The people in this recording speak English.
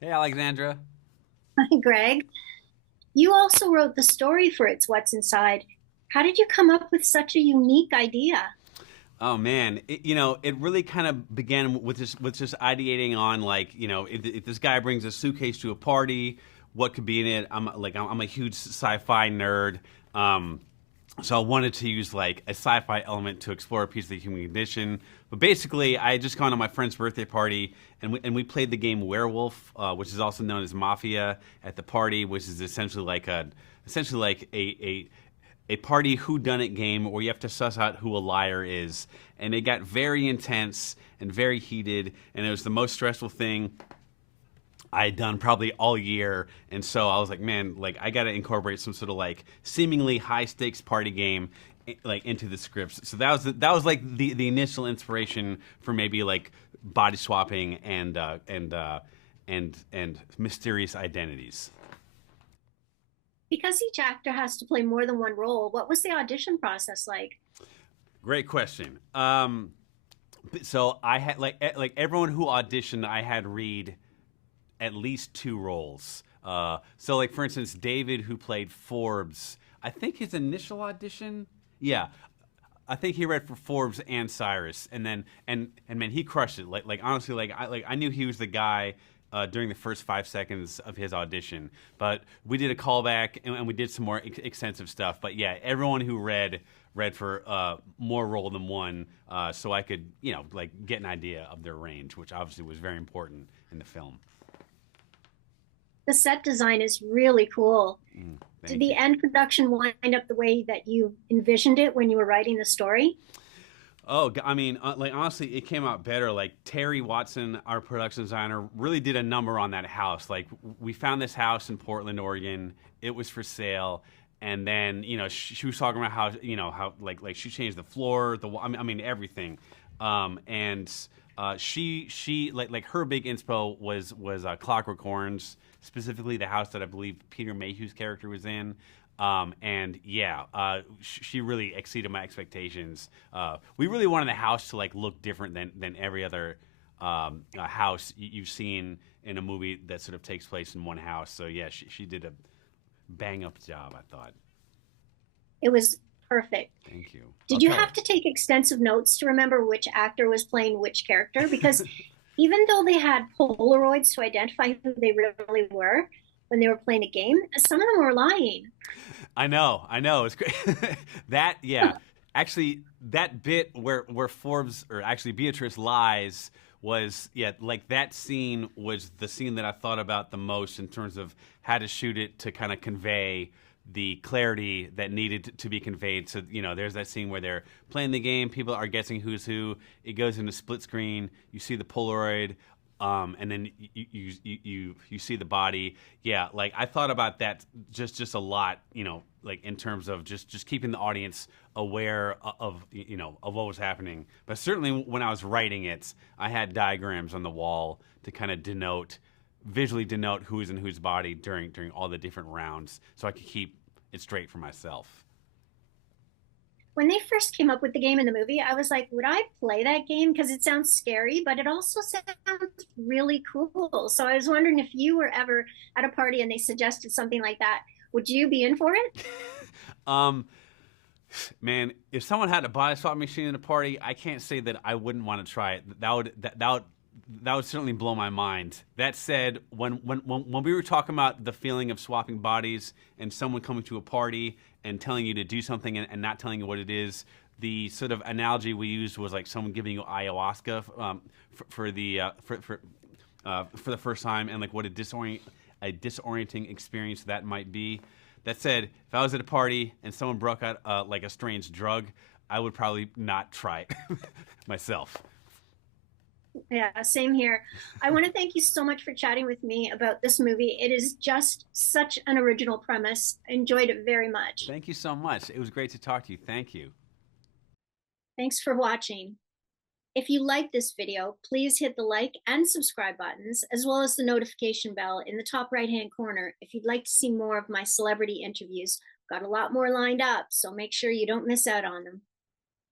Hey, Alexandra. Hi, Greg. You also wrote the story for It's What's Inside. How did you come up with such a unique idea? Oh man, it really kind of began with just ideating on like, if this guy brings a suitcase to a party, what could be in it? I'm a huge sci-fi nerd. Um, so I wanted to use like a sci-fi element to explore a piece of the human condition. But basically, I had just gone to my friend's birthday party, and we played the game Werewolf, which is also known as Mafia, at the party, which is essentially like a party whodunit game where you have to suss out who a liar is. And it got very intense and very heated, and it was the most stressful thing I had done probably all year. And so I was like, man, like I got to incorporate some sort of like seemingly high stakes party game like into the scripts. So that was like the initial inspiration for maybe like body swapping and mysterious identities. Because each actor has to play more than one role, what was the audition process like? Great question. So I had like everyone who auditioned, I had read at least two roles. So like for instance, David who played Forbes, I think his initial audition, yeah, I think he read for Forbes and Cyrus, and then and man, he crushed it. Like honestly, I knew he was the guy. During the first 5 seconds of his audition, but we did a callback and we did some more extensive stuff. But yeah, everyone who read for more role than one, so I could like get an idea of their range, which obviously was very important in the film. The set design is really cool. Did Thank the you. end production wind up the way that you envisioned it when you were writing the story? Oh, I mean, like honestly, it came out better. Like Terry Watson, our production designer, really did a number on that house. Like we found this house in Portland, Oregon. It was for sale, and then she was talking about how how like she changed the floor, I mean everything, and she like her big inspo was Clockwork Orange, specifically the house that I believe Peter Mayhew's character was in. And yeah, she really exceeded my expectations. We really wanted the house to like look different than every other house you've seen in a movie that sort of takes place in one house. So yeah, she did a bang up job, I thought. It was perfect. Thank you. Did you Okay. have to take extensive notes to remember which actor was playing which character? Because even though they had Polaroids to identify who they really were when they were playing a game, some of them were lying. I know. It's great. That yeah, actually, that bit where Forbes or actually Beatrice lies was yeah, like that scene was the scene that I thought about the most in terms of how to shoot it to kind of convey the clarity that needed to be conveyed. So there's that scene where they're playing the game, people are guessing who's who. It goes into split screen. You see the Polaroid, and then you see the body. Yeah, like I thought about that just a lot. Like in terms of just keeping the audience aware of of what was happening. But certainly when I was writing it, I had diagrams on the wall to kind of visually denote who is in whose body during all the different rounds, so I could keep it straight for myself. When they first came up with the game in the movie, I was like, would I play that game? Because it sounds scary, but it also sounds really cool. So I was wondering if you were ever at a party and they suggested something like that, would you be in for it? um, Man, if someone had a body swap machine in a party, I can't say that I wouldn't want to try it. That would certainly blow my mind. That said, when we were talking about the feeling of swapping bodies and someone coming to a party and telling you to do something and not telling you what it is, the sort of analogy we used was like someone giving you ayahuasca for the first time, and like what a disorienting experience that might be. That said, if I was at a party and someone broke out like a strange drug, I would probably not try it myself. Yeah, same here. I want to thank you so much for chatting with me about this movie. It is just such an original premise. I enjoyed it very much. Thank you so much. It was great to talk to you. Thank you. Thanks for watching. If you like this video, please hit the like and subscribe buttons, as well as the notification bell in the top right-hand corner if you'd like to see more of my celebrity interviews. Got a lot more lined up, so make sure you don't miss out on them.